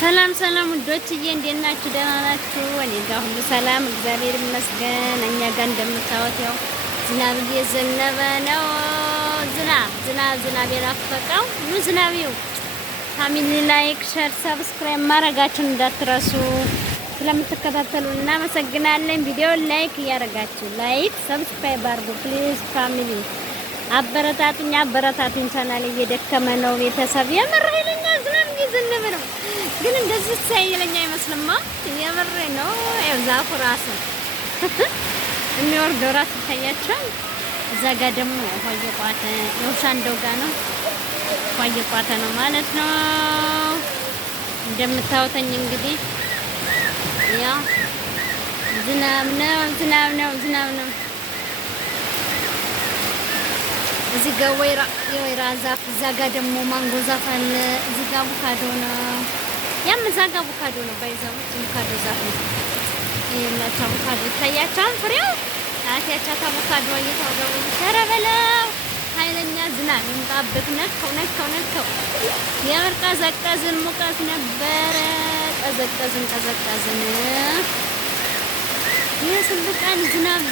ሰላም ሰላም ውዶችዬ እንዴት ናችሁ? ደህና ናችሁ? እኔ ጋር ሁሉ ሰላም እግዚአብሔር ይመስገን። እኛ ጋር እንደምታዩት ያው ዝናብ እየዘነበ ነው። ዝናብ የናፈቀው ኑ ዝናብ ይው። ፋሚሊ ላይክ፣ ሼር፣ ሰብስክራይብ ማድረጋችሁን እንዳትረሱ። ስለምትከታተሉ እናመሰግናለን። ቪዲዮ ላይክ እያደረጋችሁ ላይክ ሰብስክራይብ አድርጉ ፕሊዝ። ፋሚሊ አበረታቱኝ። ቻናል እየደከመ ነው ቤተሰብ የምር ኃይለኛ ዝናብ እየዘነበ ነው። ግን እንደዚህ ሳይለኛ አይመስልማ። የምሬ ነው። ያው ዛፉ ራሱ የሚወርደው ራሱ ይታያችኋል። እዛ ጋር ደግሞ ሆየቋተ የውሻንደው ጋር ነው ሆየቋተ ነው ማለት ነው። እንደምታውተኝ እንግዲህ ያ ዝናብ ነው። እዚህ ጋር የወይራ ዛፍ፣ እዛ ጋር ደግሞ ማንጎ ዛፍ አለ። እዚህ ጋር አቮካዶ ነው። ያም እዛ ጋር አቮካዶ ነው። ባይዛው አቮካዶ ዛፍ ነው። ይሄላችሁ አቮካዶ ይታያችኋል። ፍሬው አያቻታ አቮካዶ እየተወገው ተረበለው። ኃይለኛ ዝናብ ይምጣበት። ነከው የምር ቀዘቀዝን። ሙቀት ነበረ። ቀዘቀዝን። የስንት ቀን ዝናብ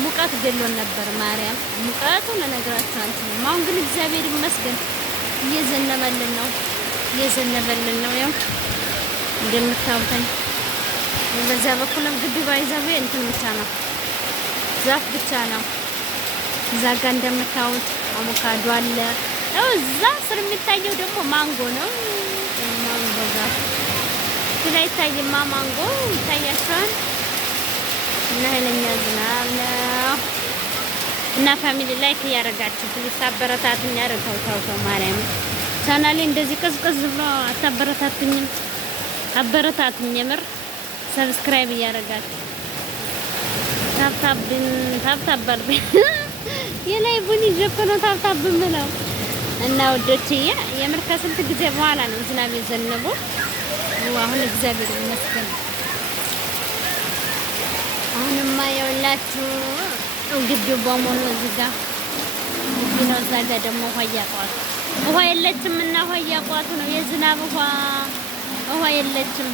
ሙቀት ገሎን ነበር። ማርያም ሙቀቱ ለነገራችሁ አንችልም። አሁን ግን እግዚአብሔር ይመስገን እየዘነበልን ነው። ያው እንደምታውቁኝ በዛ በኩልም ግቢ ባይዘው እንትን ብቻ ነው ዛፍ ብቻ ነው። እዛ ጋር እንደምታዩት አቮካዶ አለ። ያው እዛ ስር የሚታየው ደግሞ ማንጎ ነው። ማንጎ ዛፍ ስለይታይማ ማንጎ ይታያችኋል። እና ኃይለኛ ዝናብ ነው። እና ፋሚሊ ላይክ እያደረጋችሁ ፕሊስ አበረታቱኝ። ተው ማርያም ቻናሌ እንደዚህ ቅዝቅዝ ብሎ አታበረታቱኝም? አበረታቱኝ የምር ሰብስክራይብ እያደረጋችሁ ታብታብ የላይ ቡኒ ጀኮኖ ታብታብ ምለው እና ወዶችዬ የምር ከስንት ጊዜ በኋላ ነው ዝናብ የዘነበው። አሁን እግዚአብሔር ይመስገን። አሁንማ የውላችሁ ግቢው በሙሉ እዚህ ጋር ግቢ ነው። እዛ ጋር ደግሞ ውሃ የለችም እና ውሃ እያቋቱ ነው። የዝናብ ውሃ የለችም።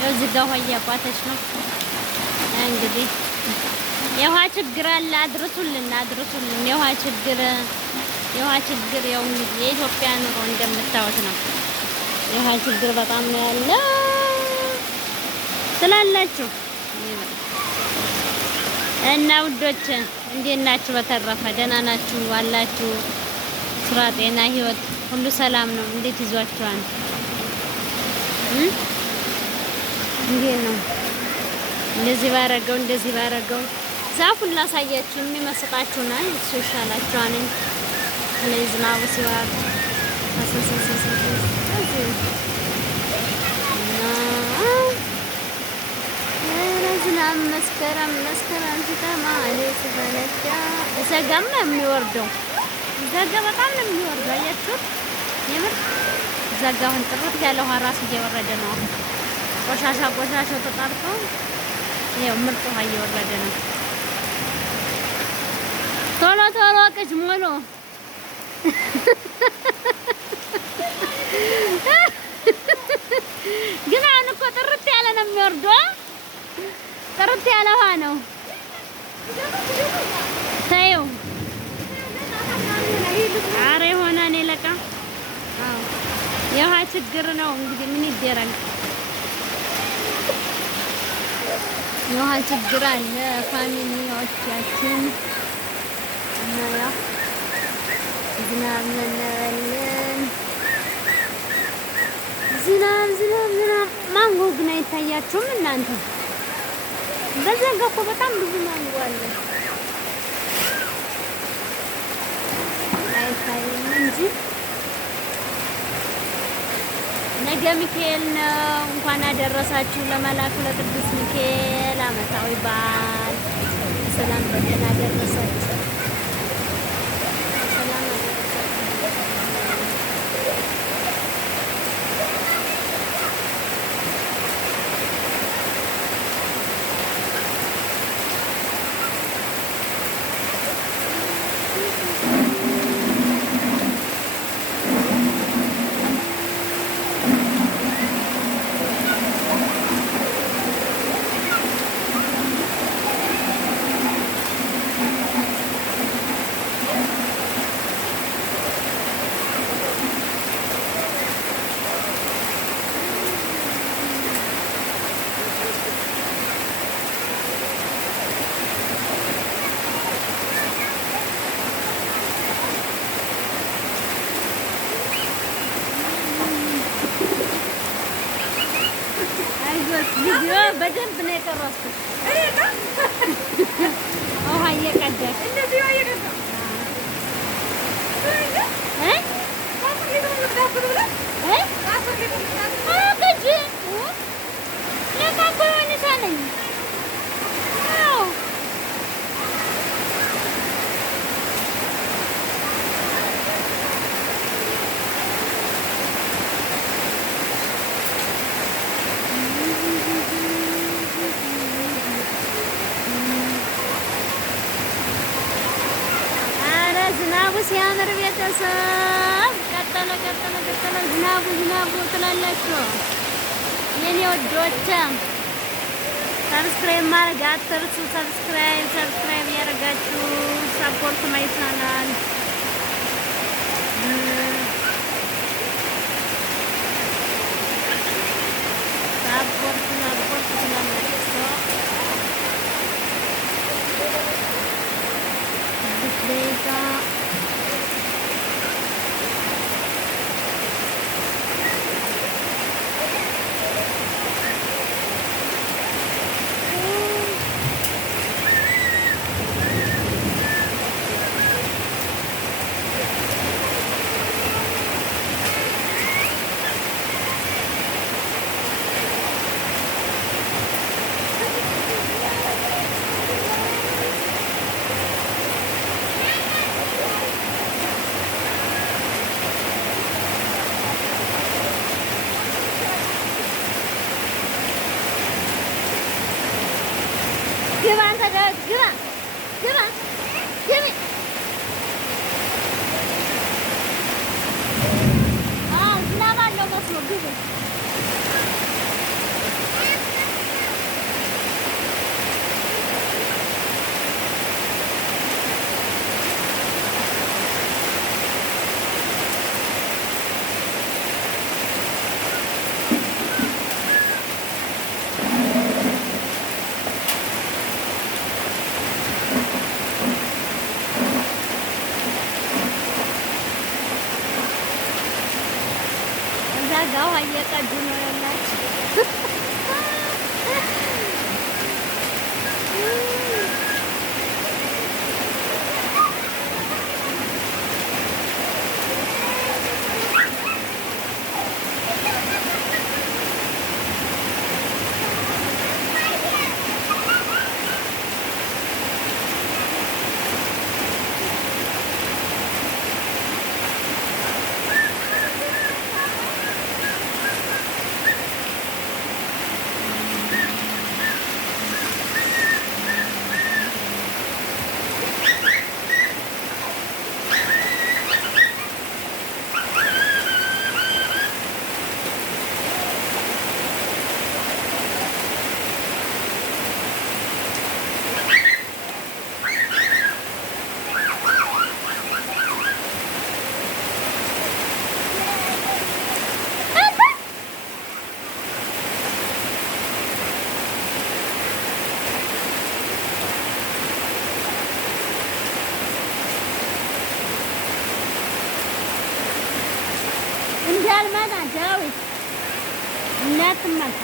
ያው እዚህ ጋር ውሃ እያቋተች ነው። እንግዲህ የውሃ ችግር አለ። አድርሱልን። የውሃ ችግር ያው እንግዲህ የኢትዮጵያ ኑሮ እንደምታዩት ነው። የውሃ ችግር በጣም ነው ያለው ስላላችሁ እና ውዶች እንዴት ናችሁ? በተረፈ ደህና ናችሁ አላችሁ? ስራ፣ ጤና፣ ህይወት ሁሉ ሰላም ነው? እንዴት ይዟችኋል? እንዴት ነው? እንደዚህ ባረገው ዛፉን ላሳያችሁ የሚመስጣችሁ ነው። እሱ ይሻላችኋል። ስለዚህ ዝናቡ ሲዋር ዝናብ መስከረም ሲተማ አለች በለቻ ዘጋም የሚወርደው ዘጋ በጣም ነው የሚወርደው። አያችሁት? የምር ዘጋውን ጥርት ያለ ውሃ ራሱ እየወረደ ነው። ቆሻሻው ተጣርቶ ይኸው ምርጥ ውሃ እየወረደ ነው። ቶሎ ቅጅ ሙሉ ግን አሁን እኮ ጥርት ያለ ነው የሚወርደው። ጥርት ያለ ውሃ ነው። ታየው አሬ ሆነ እኔ ለቃ የውሃ ችግር ነው እንግዲህ ምን ይደረግ። የውሃ ችግር አለ ፋሚሊዎቻችን እና ያው ዝናብ ማንጎ ግን አይታያችሁም እናንተ? በዛ ጋር እኮ በጣም ብዙ ማንጎ አለ። አይታይም እንጂ ነገ ሚካኤል ነው። እንኳን አደረሳችሁ ለመላኩ ለቅዱስ ሚካኤል ዓመታዊ በዓል። ሰላም በደህና አደረሳችሁ። ቪዲዮ በደንብ ነው የቀረጽኩት። ውሃ እየቀዳች ዝናቡ ሲያምር ቤተሰብ ቀጠለ ዝናቡ ትላላችሁ የኔ ወዶች። ሰብስክራይብ ማድረግ አትርሱ። ሰብስክራይብ ያደርጋችሁ ሰፖርት ማይ ቻናል ሰፖርት ትላላችሁ። Dega ግባ ዝናብ አለው መስሎ ግቡ። ጋው እየቀዱ ነው ያላችሁ። እንዳልመጣ ዳዊት እንዳትመታ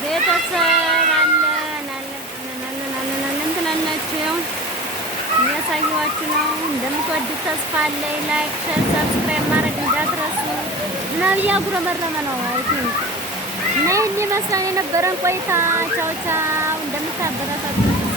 ቤተሰብ አለን ትላላችሁ። እያሳየኋችሁ ነው። እንደምትወዱት ተስፋ አለኝ። ላይክ፣ ሼር፣ ሰብስክራይብ ማድረግ እንዳትረሱ። ዝናብ እያጉረመረመ ነው እና ይህን ይመስላል የነበረን ቆይታ። ቻው ቻው። እንደምታበረታቱ